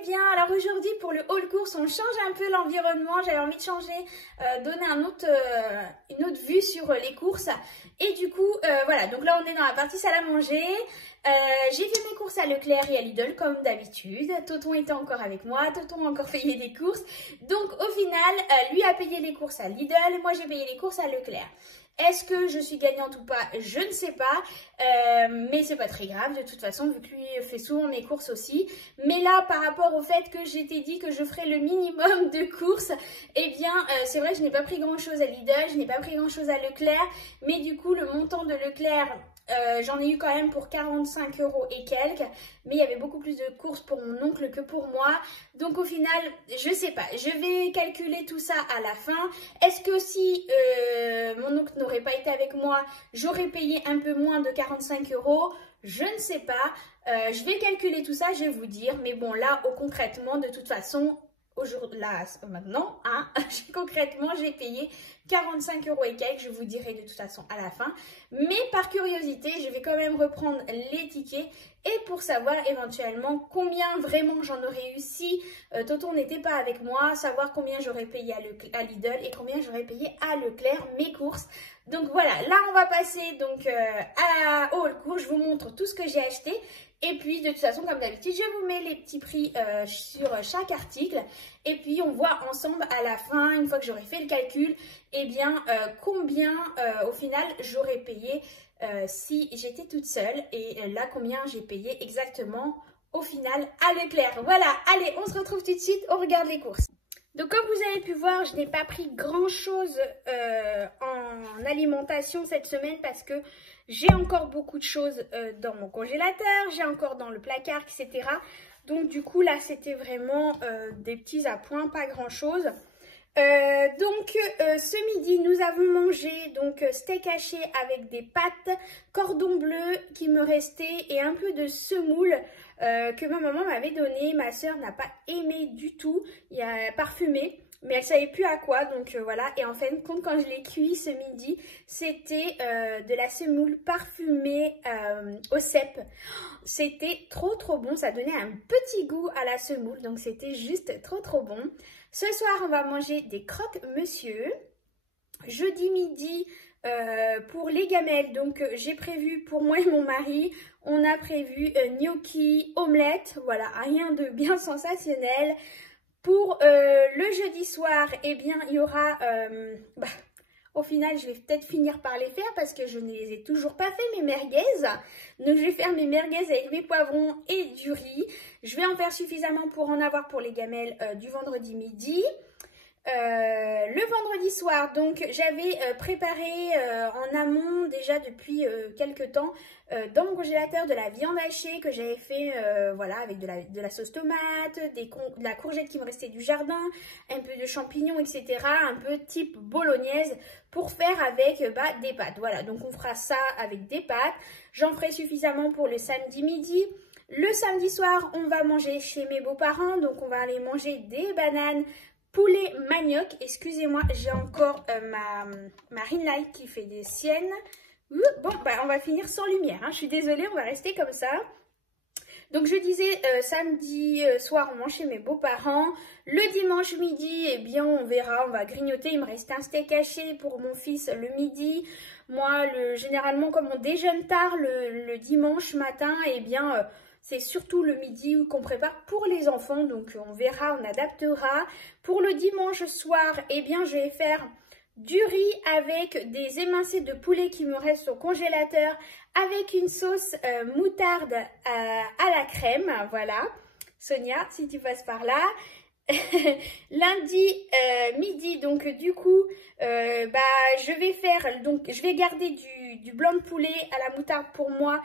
allez bien. Alors aujourd'hui pour le haul course, on change un peu l'environnement. J'avais envie de changer, donner une autre vue sur les courses. Et du coup, voilà, donc là on est dans la partie salle à manger. J'ai fait mes courses à Leclerc et à Lidl comme d'habitude. Tonton était encore avec moi, Tonton a encore payé des courses. Donc au final, lui a payé les courses à Lidl, moi j'ai payé les courses à Leclerc. Est-ce que je suis gagnante ou pas? Je ne sais pas, mais c'est pas très grave de toute façon vu que lui fait souvent mes courses aussi. Mais là, par rapport au fait que j'étais dit que je ferais le minimum de courses, eh bien c'est vrai que je n'ai pas pris grand chose à Lidl, je n'ai pas pris grand chose à Leclerc, mais du coup le montant de Leclerc, j'en ai eu quand même pour 45 € et quelques, mais il y avait beaucoup plus de courses pour mon oncle que pour moi. Donc au final, je sais pas, je vais calculer tout ça à la fin. Est-ce que si mon oncle n'aurait pas été avec moi, j'aurais payé un peu moins de 45 €? Je ne sais pas. Je vais calculer tout ça, je vais vous dire. Mais bon, là, concrètement, de toute façon, là, maintenant, hein, concrètement, j'ai payé 45 € et quelques, je vous dirai de toute façon à la fin. Mais par curiosité, je vais quand même reprendre les tickets et pour savoir éventuellement combien vraiment j'en aurais eu si Tonton n'était pas avec moi, savoir combien j'aurais payé à Lidl et combien j'aurais payé à Leclerc mes courses. Donc voilà, là on va passer donc au haul course, je vous montre tout ce que j'ai acheté. Et puis de toute façon comme d'habitude je vous mets les petits prix sur chaque article. Et puis on voit ensemble à la fin, une fois que j'aurai fait le calcul, eh bien combien au final j'aurais payé si j'étais toute seule. Et là combien j'ai payé exactement au final à Leclerc. Voilà, allez on se retrouve tout de suite, on regarde les courses. Donc comme vous avez pu voir, je n'ai pas pris grand chose en alimentation cette semaine parce que j'ai encore beaucoup de choses dans mon congélateur, j'ai encore dans le placard, etc. Donc du coup là c'était vraiment des petits appoints, pas grand chose. Ce midi nous avons mangé donc steak haché avec des pâtes, cordon bleu qui me restait et un peu de semoule que ma maman m'avait donné. Ma soeur n'a pas aimé du tout, il y a parfumé, mais elle savait plus à quoi, donc voilà. Et en fin de compte, quand je l'ai cuit ce midi, c'était de la semoule parfumée au cèpe. C'était trop bon, ça donnait un petit goût à la semoule, donc c'était juste trop bon. Ce soir, on va manger des croque-monsieur. Jeudi midi, pour les gamelles, donc j'ai prévu pour moi et mon mari, on a prévu gnocchi, omelette, voilà, rien de bien sensationnel. Pour le jeudi soir, eh bien, il y aura, au final, je vais peut-être finir par les faire parce que je ne les ai toujours pas fait, mes merguez. Donc, je vais faire mes merguez avec mes poivrons et du riz. Je vais en faire suffisamment pour en avoir pour les gamelles du vendredi midi. Le vendredi soir, donc j'avais préparé en amont déjà depuis quelques temps dans mon congélateur de la viande hachée que j'avais fait voilà, avec de la sauce tomate, de la courgette qui me restait du jardin, un peu de champignons, etc. Un peu type bolognaise pour faire avec des pâtes. Voilà, donc on fera ça avec des pâtes. J'en ferai suffisamment pour le samedi midi. Le samedi soir, on va manger chez mes beaux-parents, donc on va aller manger des bananes, poulet manioc. Excusez-moi, j'ai encore ma ring light qui fait des siennes. Bon, on va finir sans lumière, hein. Je suis désolée, on va rester comme ça. Donc je disais, samedi soir, on mange chez mes beaux-parents. Le dimanche midi, eh bien, on verra, on va grignoter. Il me reste un steak haché pour mon fils le midi. Moi, généralement, comme on déjeune tard le dimanche matin, eh bien... c'est surtout le midi qu'on prépare pour les enfants, donc on verra, on adaptera. Pour le dimanche soir, eh bien, je vais faire du riz avec des émincés de poulet qui me restent au congélateur, avec une sauce moutarde à la crème, voilà. Sonia, si tu passes par là. Lundi midi, donc du coup je vais garder du blanc de poulet à la moutarde pour moi,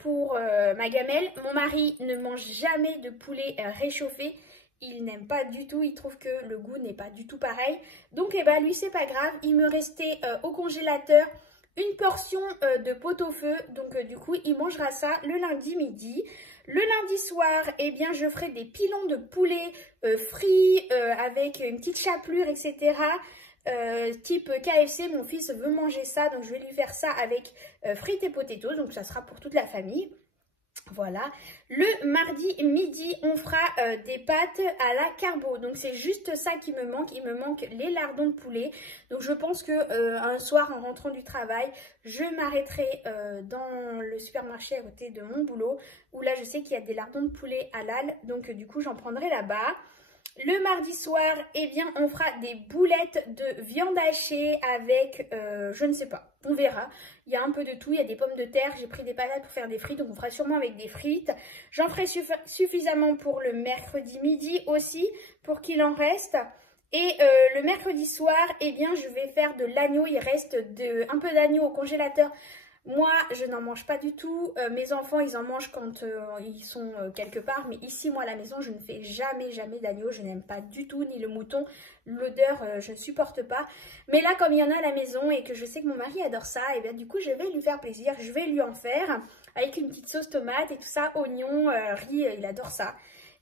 pour ma gamelle. Mon mari ne mange jamais de poulet réchauffé, il n'aime pas du tout, il trouve que le goût n'est pas du tout pareil. Donc lui c'est pas grave, il me restait au congélateur une portion de pot-au-feu, donc du coup il mangera ça le lundi midi. Le lundi soir, eh bien, je ferai des pilons de poulet frits avec une petite chapelure, etc. Type KFC, mon fils veut manger ça, donc je vais lui faire ça avec frites et potatoes, donc ça sera pour toute la famille. Voilà, le mardi midi, on fera des pâtes à la carbo. Donc c'est juste ça qui me manque. Il me manque les lardons de poulet. Donc je pense que un soir en rentrant du travail, je m'arrêterai dans le supermarché à côté de mon boulot. Où là je sais qu'il y a des lardons de poulet halal. Donc du coup j'en prendrai là-bas. Le mardi soir, eh bien, on fera des boulettes de viande hachée avec, je ne sais pas, on verra. Il y a un peu de tout, il y a des pommes de terre, j'ai pris des patates pour faire des frites, donc on fera sûrement avec des frites. J'en ferai suffisamment pour le mercredi midi aussi, pour qu'il en reste. Et le mercredi soir, eh bien, je vais faire de l'agneau, il reste un peu d'agneau au congélateur. Moi, je n'en mange pas du tout. Mes enfants, ils en mangent quand ils sont quelque part. Mais ici, moi, à la maison, je ne fais jamais d'agneau. Je n'aime pas du tout, ni le mouton. L'odeur, je ne supporte pas. Mais là, comme il y en a à la maison et que je sais que mon mari adore ça, et bien du coup, je vais lui faire plaisir. Je vais lui en faire avec une petite sauce tomate et tout ça, oignon, riz, il adore ça.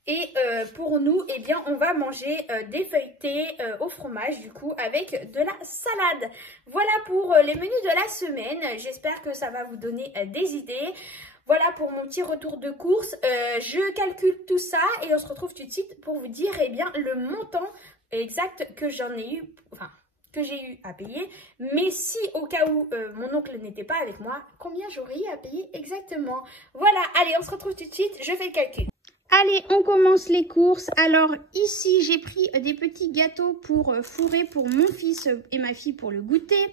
Et pour nous, eh bien, on va manger des feuilletés au fromage, du coup, avec de la salade. Voilà pour les menus de la semaine. J'espère que ça va vous donner des idées. Voilà pour mon petit retour de course. Je calcule tout ça et on se retrouve tout de suite pour vous dire, eh bien, le montant exact que j'en ai eu, enfin, que j'ai eu à payer. Mais si au cas où mon oncle n'était pas avec moi, combien j'aurais eu à payer exactement? Voilà, allez, on se retrouve tout de suite. Je fais le calcul. Allez, on commence les courses. Alors ici, j'ai pris des petits gâteaux pour fourrer pour mon fils et ma fille pour le goûter.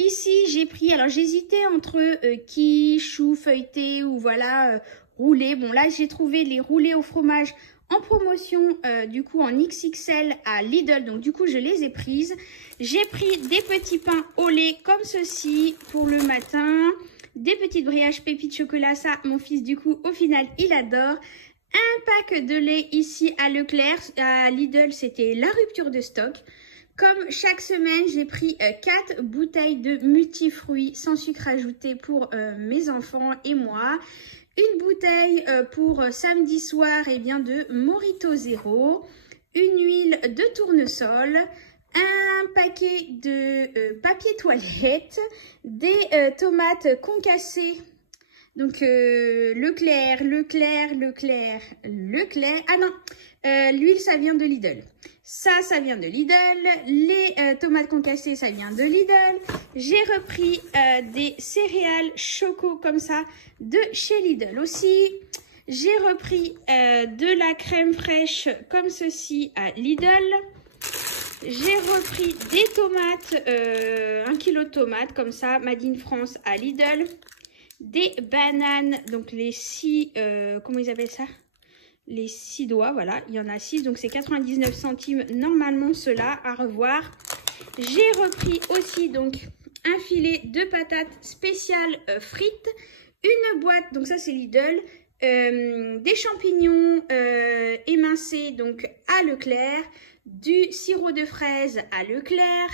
Ici, j'ai pris, alors j'hésitais entre quiche, chou feuilleté ou voilà, roulé. Bon là, j'ai trouvé les roulés au fromage en promotion, du coup en XXL à Lidl. Donc du coup, je les ai prises. J'ai pris des petits pains au lait comme ceci pour le matin. Des petites brioches pépites de chocolat. Ça, mon fils, du coup, au final, il adore. Un pack de lait ici à Leclerc, à Lidl, c'était la rupture de stock. Comme chaque semaine, j'ai pris 4 bouteilles de multifruits sans sucre ajouté pour mes enfants et moi. Une bouteille pour samedi soir et bien de Morito Zéro. Une huile de tournesol. Un paquet de papier toilette. Des tomates concassées. Donc, Leclerc. Ah non, l'huile, ça vient de Lidl. Ça vient de Lidl. Les tomates concassées, ça vient de Lidl. J'ai repris des céréales choco comme ça de chez Lidl aussi. J'ai repris de la crème fraîche comme ceci à Lidl. J'ai repris des tomates, 1 kg de tomates comme ça, Made in France à Lidl. Des bananes, donc les 6, comment ils appellent ça? Les 6 doigts, voilà, il y en a 6, donc c'est 99 centimes normalement ceux-là, à revoir. J'ai repris aussi donc un filet de patates spéciales frites, une boîte, donc ça c'est Lidl, des champignons émincés donc à Leclerc, du sirop de fraise à Leclerc,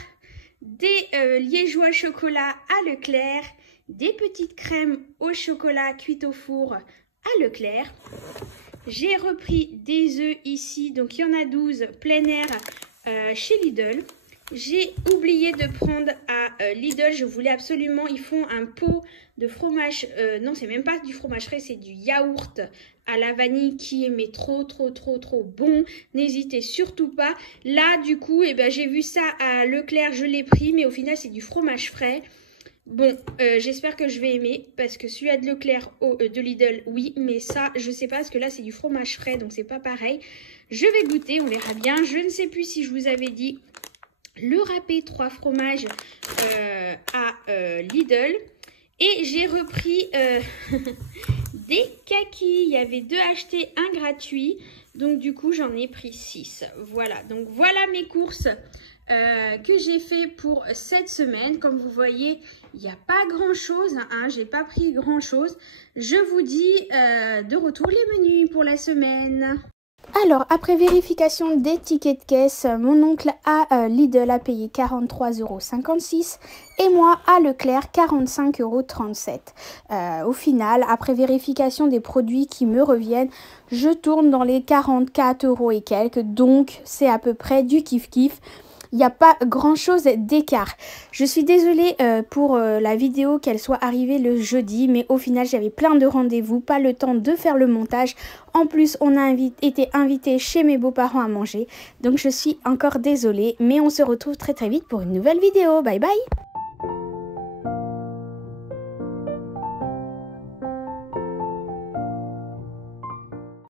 des liégeois chocolat à Leclerc, des petites crèmes au chocolat cuites au four à Leclerc. J'ai repris des œufs ici, donc il y en a 12 plein air chez Lidl. J'ai oublié de prendre à Lidl, je voulais absolument, ils font un pot de fromage, non c'est même pas du fromage frais, c'est du yaourt à la vanille qui est mais trop bon. N'hésitez surtout pas. Là du coup, eh ben, j'ai vu ça à Leclerc, je l'ai pris, mais au final c'est du fromage frais. Bon, j'espère que je vais aimer parce que celui-là de Leclerc, de Lidl, oui, mais ça, je sais pas parce que là, c'est du fromage frais, donc c'est pas pareil. Je vais goûter, on verra bien. Je ne sais plus si je vous avais dit le râpé 3 fromages à Lidl. Et j'ai repris des kakis. Il y avait 2 achetés, 1 gratuit. Donc du coup, j'en ai pris 6. Voilà, donc voilà mes courses que j'ai fait pour cette semaine. Comme vous voyez, il n'y a pas grand chose, hein, j'ai pas pris grand chose. Je vous dis de retour les menus pour la semaine. Alors, après vérification des tickets de caisse, mon oncle à Lidl a payé 43,56 € et moi à Leclerc 45,37 €. Au final, après vérification des produits qui me reviennent, je tourne dans les 44 € et quelques, donc c'est à peu près du kiff-kiff. il n'y a pas grand chose d'écart. Je suis désolée pour la vidéo qu'elle soit arrivée le jeudi, mais au final j'avais plein de rendez-vous, pas le temps de faire le montage. En plus on a été invité chez mes beaux-parents à manger, donc je suis encore désolée, mais on se retrouve très vite pour une nouvelle vidéo. Bye bye.